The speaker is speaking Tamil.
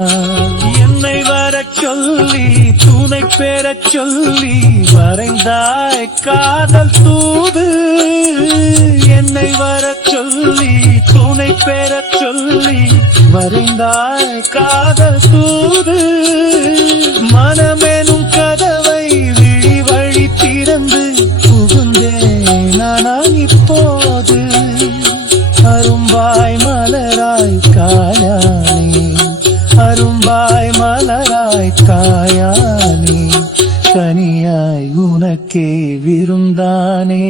என்னை வரச் சொல்லி துணை பெறச் சொல்லி வரைந்தாய் காதல் தூது. என்னை வரச் சொல்லி துணை பெறச் சொல்லி வரைந்தாய் காதல் தூது. மனமெனும் கதவை விழி வழி திறந்து புகுந்தேன் நான் இப்போது. அரும்பாய் மலராய் காயானே, அரும்பாய் மலராய் காயானே, கனியாய் உனக்கே விருந்தானே.